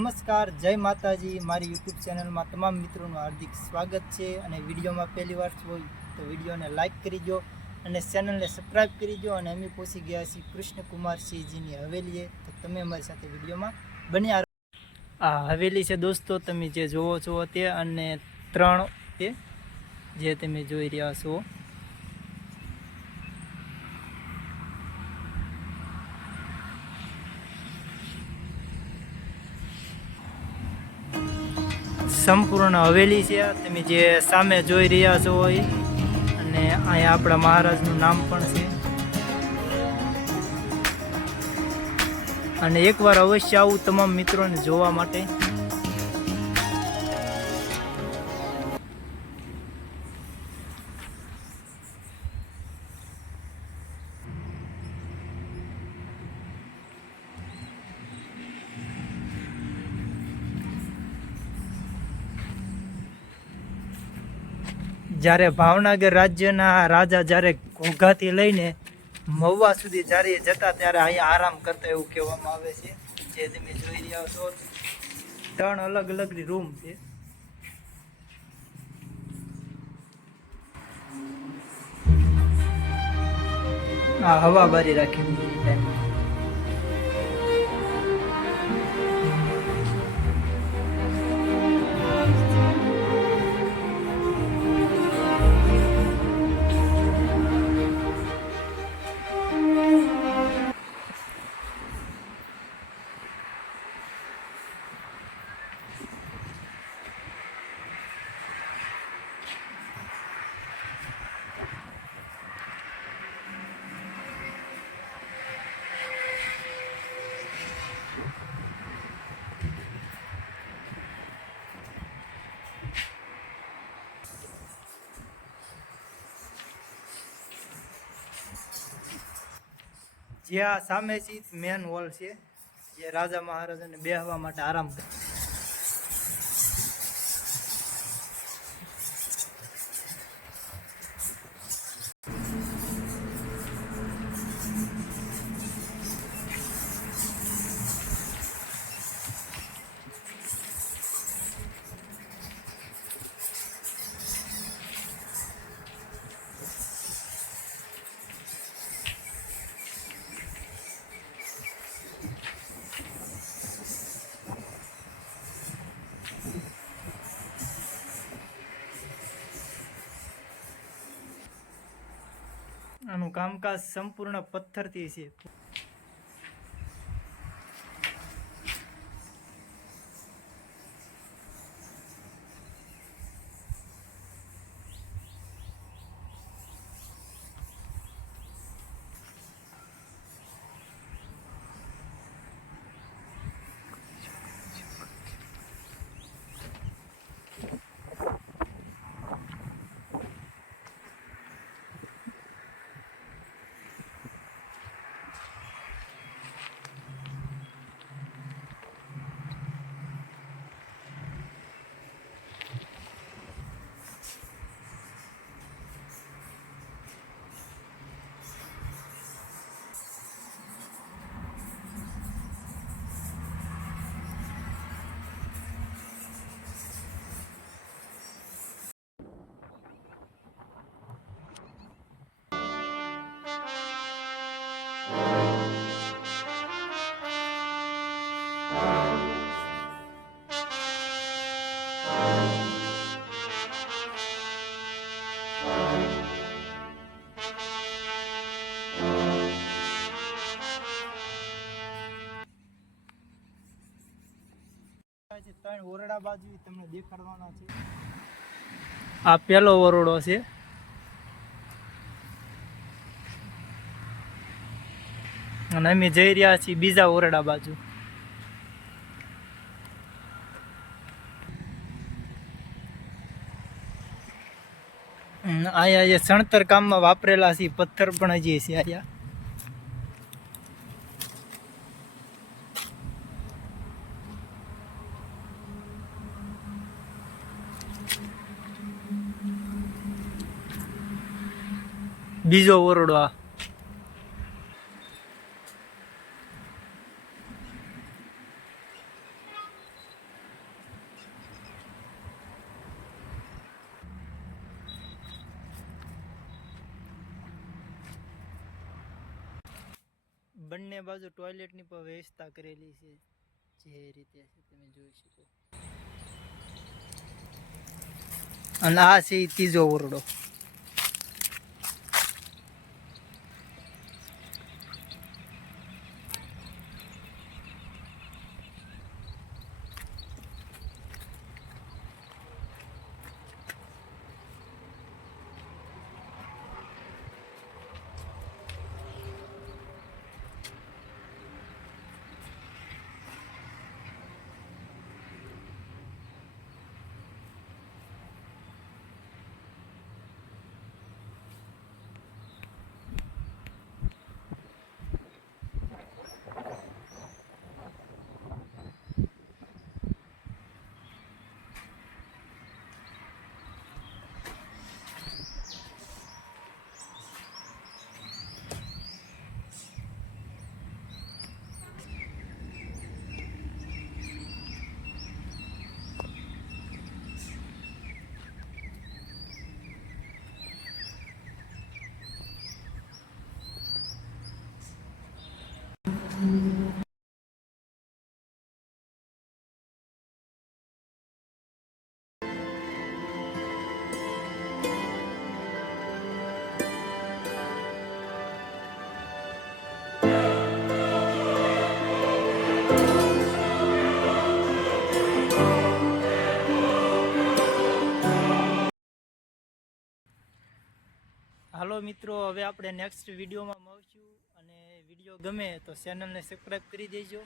નમસ્કાર, જય માતાજી. મારી યુટ્યુબ ચેનલમાં તમામ મિત્રોનું હાર્દિક સ્વાગત છે અને વિડીયોમાં પહેલી વાર હોય તો વિડીયોને લાઇક કરીજો અને ચેનલને સબસ્ક્રાઈબ કરીજો અને અમે પહોંચી ગયા છીએ કૃષ્ણકુમારસિંહજીની હવેલીએ. તો તમે અમારી સાથે વિડીયોમાં બન્યા આ હવેલી છે દોસ્તો, તમે જે જોવો છો તે અને ત્રણ તે જે તમે જોઈ રહ્યા છો. સંપૂર્ણ હવેલી છે. તમે જે સામે જોઈ રહ્યા છો એ. અને અહીંયા આપણા મહારાજનું નામ પણ છે. અને એકવાર અવશ્ય આવું તમામ મિત્રોને જોવા માટે જ્યારે ભાવનગર રાજ્યના રાજા જ્યારે ઘોઘાથી લઈને મહુવા સુધી જ્યારે જતા ત્યારે અહીંયા આરામ કરતા એવું કહેવામાં આવે છે. જે તમે જોઈ રહ્યા છો, ત્રણ અલગ અલગ રૂમ છે. આ હવા બારી રાખી જે આ સામે છે મેન હોલ છે જે રાજા મહારાજાને બેહવા માટે આરામ કરે. આનું કામકાજ સંપૂર્ણ પથ્થરથી છે. આ પહેલો ઓરડો છે. અને અમે જઈ રહ્યા છીએ બીજા ઓરડા બાજુ. આયા જે સણતર કામમાં વાપરેલા છે, પથ્થર પણ હજી છે આયા બીજો ઓરડો આ. બંને બાજુ ટોયલેટની પણ વ્યવસ્થા કરેલી છે. જે રીતે તમે જોઈ શકો. અને આ છે ત્રીજો ઓરડો. મિત્રો હવે આપણે નેક્સ્ટ વિડીયોમાં મળશું. અને વીડિયો ગમે તો ચેનલને સબસ્ક્રાઈબ કરી દેજો.